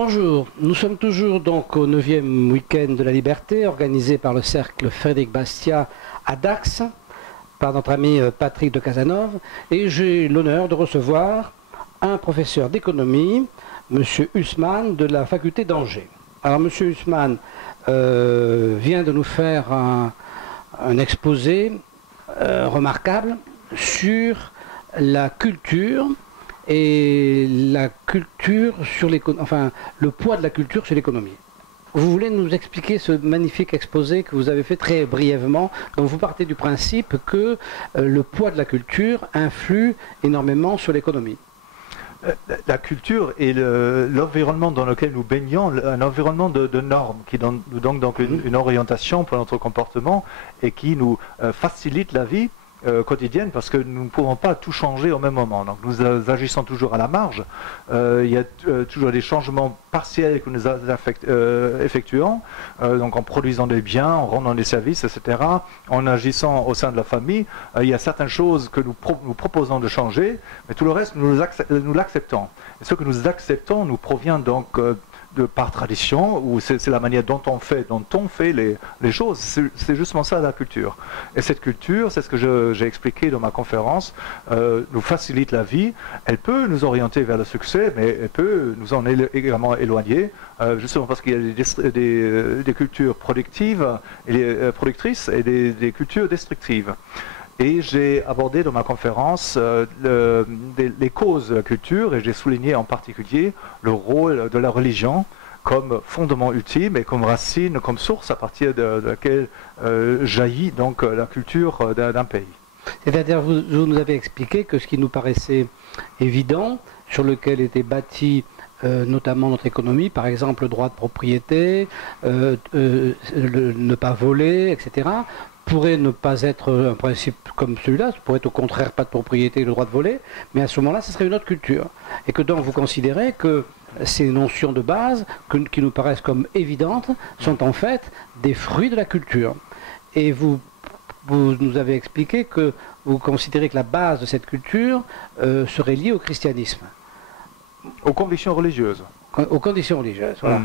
Bonjour, nous sommes toujours donc au 9e week-end de la liberté organisé par le cercle Frédéric Bastiat à Dax par notre ami Patrick de Casanove et j'ai l'honneur de recevoir un professeur d'économie, M. Husman de la faculté d'Angers. Alors M. Husman vient de nous faire un exposé remarquable sur la culture et la culture sur l'économie, enfin le poids de la culture sur l'économie. Vous voulez nous expliquer ce magnifique exposé que vous avez fait très brièvement, dont vous partez du principe que le poids de la culture influe énormément sur l'économie. La culture et l'environnement dans lequel nous baignons, un environnement de normes qui nous donne donc une orientation pour notre comportement et qui nous facilite la vie quotidienne, parce que nous ne pouvons pas tout changer au même moment. Donc nous agissons toujours à la marge. Il y a toujours des changements partiels que nous effectuons, donc en produisant des biens, en rendant des services, etc. En agissant au sein de la famille, il y a certaines choses que nous proposons de changer, mais tout le reste, nous l'acceptons. Et ce que nous acceptons nous provient donc par tradition, ou c'est la manière dont on fait les choses. C'est justement ça la culture. Et cette culture, c'est ce que j'ai expliqué dans ma conférence, nous facilite la vie. Elle peut nous orienter vers le succès, mais elle peut nous en également éloigner, justement parce qu'il y a des cultures productives, productrices et des cultures destructives. Et j'ai abordé dans ma conférence les causes de la culture, et j'ai souligné en particulier le rôle de la religion comme fondement ultime et comme racine, comme source à partir de laquelle jaillit donc la culture d'un pays. C'est-à-dire, vous nous avez expliqué que ce qui nous paraissait évident, sur lequel était bâti notamment notre économie, par exemple le droit de propriété, ne pas voler, etc., pourrait ne pas être un principe comme celui-là, pourrait être au contraire pas de propriété et le droit de voler, mais à ce moment-là, ce serait une autre culture. Et que donc vous considérez que ces notions de base, qui nous paraissent comme évidentes, sont en fait des fruits de la culture. Et vous nous avez expliqué que vous considérez que la base de cette culture serait liée au christianisme. Aux convictions religieuses. Aux conditions religieuses, voilà.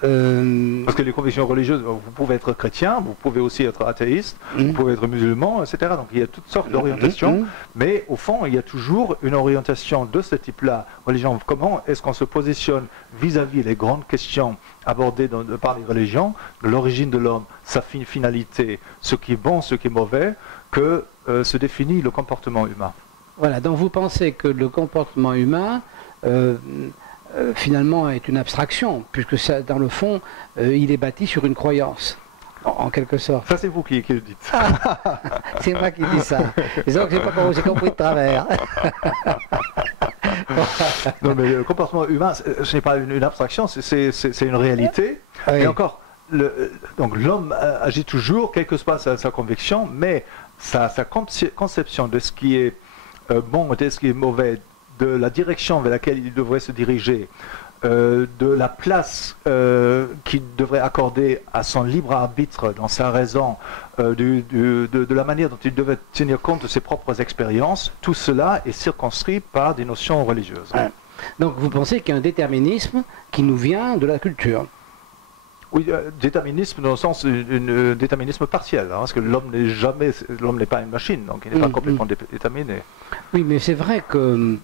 Parce que les convictions religieuses, vous pouvez être chrétien, vous pouvez aussi être athéiste, vous pouvez être musulman, etc. Donc il y a toutes sortes d'orientations, mais au fond, il y a toujours une orientation de ce type-là. Religion, comment est-ce qu'on se positionne vis-à-vis les grandes questions abordées par les religions, de l'origine de l'homme, sa finalité, ce qui est bon, ce qui est mauvais, que se définit le comportement humain. Voilà, donc vous pensez que le comportement humain finalement est une abstraction, puisque ça, dans le fond, il est bâti sur une croyance, en quelque sorte. Ça, c'est vous qui le dites. C'est moi qui dis ça. Donc, j'ai compris de travers. Non, mais le comportement humain, ce n'est pas une abstraction, c'est une réalité. Oui. Et encore, donc l'homme agit toujours, quelle que soit sa conviction, mais sa conception de ce qui est bon et de ce qui est mauvais, de la direction vers laquelle il devrait se diriger, de la place qu'il devrait accorder à son libre arbitre dans sa raison, de la manière dont il devait tenir compte de ses propres expériences, tout cela est circonscrit par des notions religieuses. Donc vous pensez qu'il y a un déterminisme qui nous vient de la culture? Oui, déterminisme dans le sens déterminisme partiel, hein, parce que l'homme n'est pas une machine, donc il n'est pas complètement déterminé. Oui, mais c'est vrai que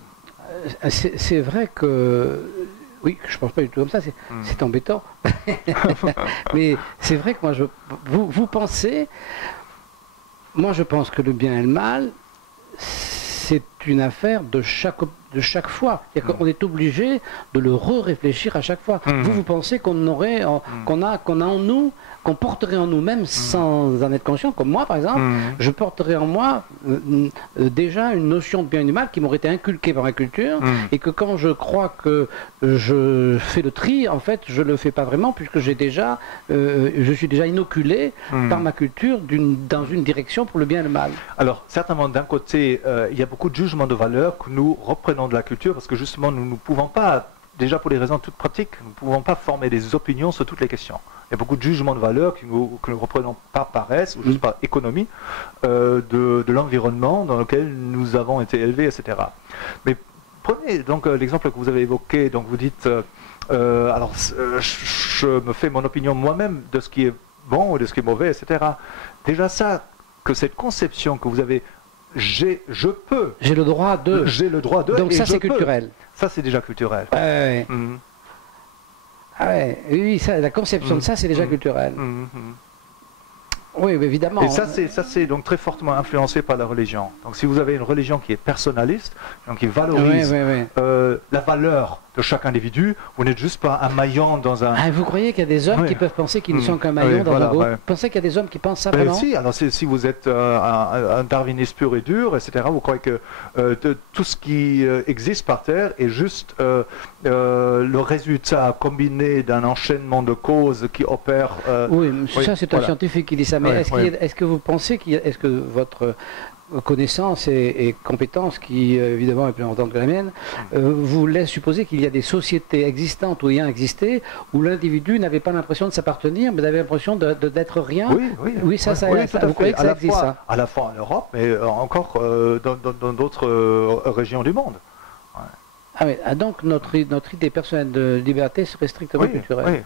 oui, je ne pense pas du tout comme ça, c'est embêtant. Mais c'est vrai que moi, vous pensez, moi je pense que le bien et le mal, c'est une affaire de chaque fois. On est obligé de le réfléchir à chaque fois. Vous pensez qu'on a en nous, qu'on porterait en nous-mêmes sans en être conscient, comme moi par exemple, je porterais en moi déjà une notion de bien et du mal qui m'aurait été inculquée par ma culture, et que quand je crois que je fais le tri, en fait je le fais pas vraiment, puisque je suis déjà inoculé par ma culture dans une direction pour le bien et le mal. Alors certainement d'un côté, il y a beaucoup de jugements de valeur que nous reprenons de la culture, parce que justement nous ne pouvons pas, déjà pour des raisons toutes pratiques, nous ne pouvons pas former des opinions sur toutes les questions. Il y a beaucoup de jugements de valeur que nous reprenons par paresse ou juste par économie de l'environnement dans lequel nous avons été élevés, etc. Mais prenez donc l'exemple que vous avez évoqué, donc vous dites, je me fais mon opinion moi-même de ce qui est bon ou de ce qui est mauvais, etc. Déjà ça, que cette conception que vous avez, j'ai le droit de, donc ça c'est culturel. Ça c'est déjà culturel. Ouais. Ah ouais, oui, ça, la conception de ça c'est déjà culturel. Oui, évidemment. Et ça, c'est donc très fortement influencé par la religion. Donc, si vous avez une religion qui est personnaliste, donc qui valorise la valeur de chaque individu, vous n'êtes juste pas un maillon dans un... Ah, vous croyez qu'il y a des hommes qui peuvent penser qu'ils ne sont qu'un maillon dans un groupe? Vous pensez qu'il y a des hommes qui pensent ça vraiment? Si, alors si vous êtes un darwiniste pur et dur, etc., vous croyez que tout ce qui existe par Terre est juste le résultat combiné d'un enchaînement de causes qui opèrent... oui, ça c'est un scientifique qui dit ça, mais est-ce que vous pensez est-ce que votre connaissance et compétence, qui évidemment est plus importante que la mienne, vous laisse supposer qu'il y a des sociétés existantes ou ayant existé où l'individu n'avait pas l'impression de s'appartenir, mais avait l'impression d'être rien? Oui, ça vous croyez que ça existe, ça? À la fois en Europe, mais encore dans d'autres régions du monde. Ah oui, donc notre idée personnelle de liberté serait strictement culturelle.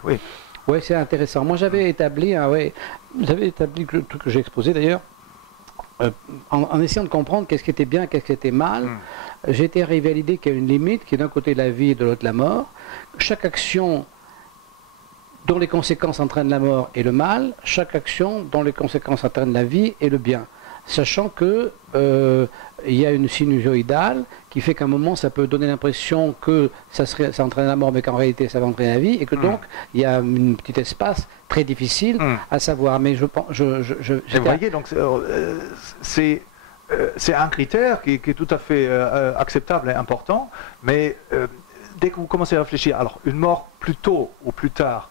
Oui, c'est intéressant. Moi, j'avais établi le truc que j'ai exposé d'ailleurs, en essayant de comprendre qu'est-ce qui était bien, qu'est-ce qui était mal. J'étais arrivé à l'idée qu'il y a une limite, qui est d'un côté la vie et de l'autre la mort. Chaque action dont les conséquences entraînent la mort et le mal, chaque action dont les conséquences entraînent la vie et le bien. Sachant que il y a une sinusoïdale qui fait qu'à un moment ça peut donner l'impression que ça entraîne la mort, mais qu'en réalité ça va entraîner la vie, et que donc il y a un petit espace très difficile à savoir. Mais je pense, vous voyez, donc c'est un critère qui est tout à fait acceptable et important, mais dès que vous commencez à réfléchir, alors une mort plus tôt ou plus tard,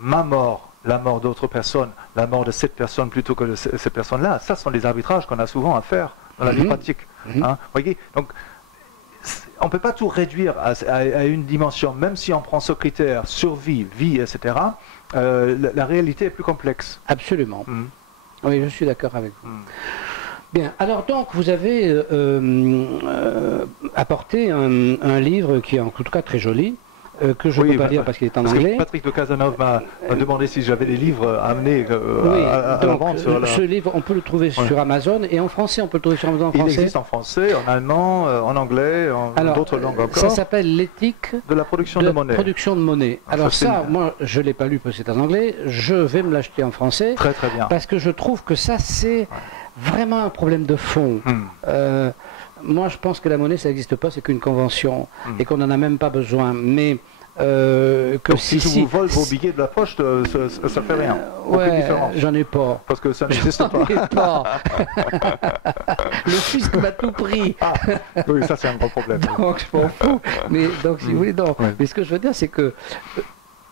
ma mort, la mort d'autres personnes, la mort de cette personne plutôt que de cette personne-là, ça sont des arbitrages qu'on a souvent à faire dans la vie pratique. Voyez, donc on ne peut pas tout réduire à une dimension, même si on prend ce critère survie, vie, etc. La réalité est plus complexe. Absolument. Oui, je suis d'accord avec vous. Bien, alors donc vous avez apporté un livre qui est en tout cas très joli, que je ne peux pas lire parce qu'il est en anglais. Patrick de Cazenove m'a demandé si j'avais des livres à amener à la vente. Ce livre, on peut le trouver sur Amazon, et en français, on peut le trouver sur Amazon en français. Il existe en français, en allemand, en anglais, en d'autres langues encore. Ça s'appelle L'éthique de la production de monnaie. Alors ça, moi, je ne l'ai pas lu parce que c'est en anglais, je vais me l'acheter en français. Très très bien. Parce que je trouve que ça, c'est vraiment un problème de fond. Moi, je pense que la monnaie, ça n'existe pas, c'est qu'une convention, et qu'on n'en a même pas besoin. Mais donc, si vous volez vos billets de la poche, ça ne fait rien. Aucune différence. J'en ai pas. Parce que ça n'existe pas. J'en ai pas. Le fisc m'a tout pris. Oui, ça c'est un gros problème. Donc je m'en fous. Mais donc, si vous voulez, non. Mais ce que je veux dire, c'est que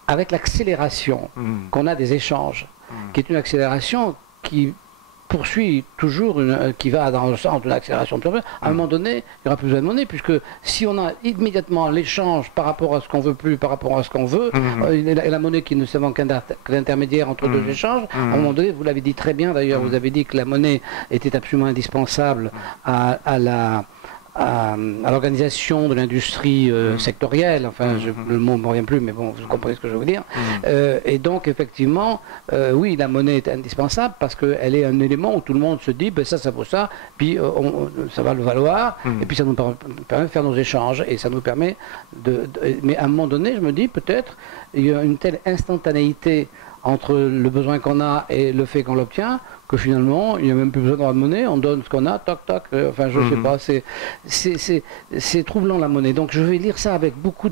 avec l'accélération qu'on a des échanges, qui est une accélération qui poursuit toujours, qui va dans le sens de l'accélération de l'urbain, à un moment donné, il n'y aura plus besoin de monnaie, puisque si on a immédiatement l'échange par rapport à ce qu'on veut plus, par rapport à ce qu'on veut, et la monnaie qui ne servant qu'un intermédiaire entre deux échanges, à un moment donné, vous l'avez dit très bien d'ailleurs, vous avez dit que la monnaie était absolument indispensable à l'organisation de l'industrie sectorielle, enfin le mot ne me revient plus, mais bon, vous comprenez ce que je veux dire. Et donc effectivement, oui, la monnaie est indispensable parce qu'elle est un élément où tout le monde se dit, ben, ça vaut ça, puis ça va le valoir, et puis ça nous permet de faire nos échanges, et ça nous permet mais à un moment donné, je me dis, peut-être, il y a une telle instantanéité entre le besoin qu'on a et le fait qu'on l'obtient, que finalement, il n'y a même plus besoin d'avoir de monnaie, on donne ce qu'on a, toc, toc, enfin je ne sais pas, c'est troublant la monnaie. Donc je vais lire ça avec beaucoup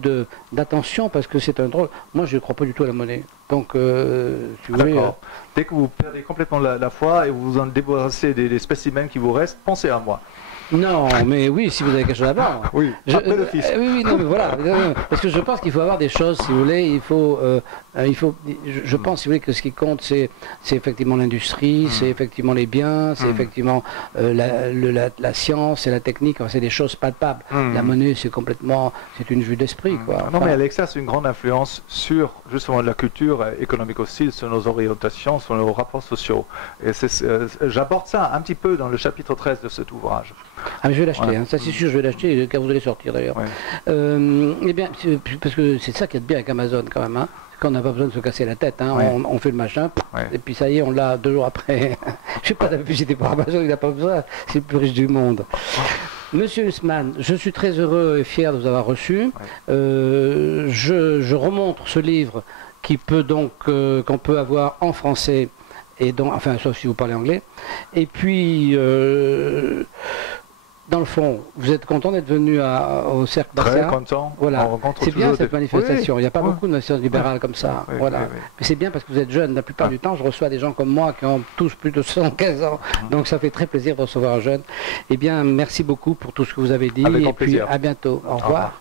d'attention, parce que c'est un drôle. Moi je ne crois pas du tout à la monnaie. Donc, si vous voulez... Dès que vous perdez complètement la foi et vous vous en débarrassez des spécimens qui vous restent, pensez à moi. Non, mais oui, si vous avez quelque chose à voir. Oui, après le fils. Oui, non, mais voilà. Parce que je pense qu'il faut avoir des choses, si vous voulez, je pense, si vous voulez, que ce qui compte, c'est effectivement l'industrie, c'est effectivement les biens, c'est effectivement la science et la technique, enfin, c'est des choses palpables. La monnaie, c'est une vue d'esprit, quoi. Non, mais elle exerce une grande influence sur, justement, la culture économique aussi, sur nos orientations, sur nos rapports sociaux. Et j'aborde ça un petit peu dans le chapitre 13 de cet ouvrage. Ah, mais je vais l'acheter, hein. Ça c'est sûr, je vais l'acheter quand vous allez sortir d'ailleurs. Eh bien, parce que c'est ça qui est bien avec Amazon quand même, hein. Qu'on n'a pas besoin de se casser la tête, hein. On fait le machin, et puis ça y est, on l'a 2 jours après. Je sais pas, la publicité pour Amazon, il n'a pas besoin, c'est le plus riche du monde. Monsieur Hussman, je suis très heureux et fier de vous avoir reçu. Je remontre ce livre qui peut donc qu'on peut avoir en français et donc, enfin sauf si vous parlez anglais. Et puis dans le fond, vous êtes content d'être venu au Cercle Bastia? Très content. Voilà. C'est bien cette manifestation. Il n'y a pas beaucoup de manifestations libérales comme ça. Voilà. Mais c'est bien parce que vous êtes jeune. La plupart du temps, je reçois des gens comme moi qui ont tous plus de 75 ans. Donc ça fait très plaisir de recevoir un jeune. Eh bien, merci beaucoup pour tout ce que vous avez dit. Avec et plaisir. puis à bientôt. Au revoir.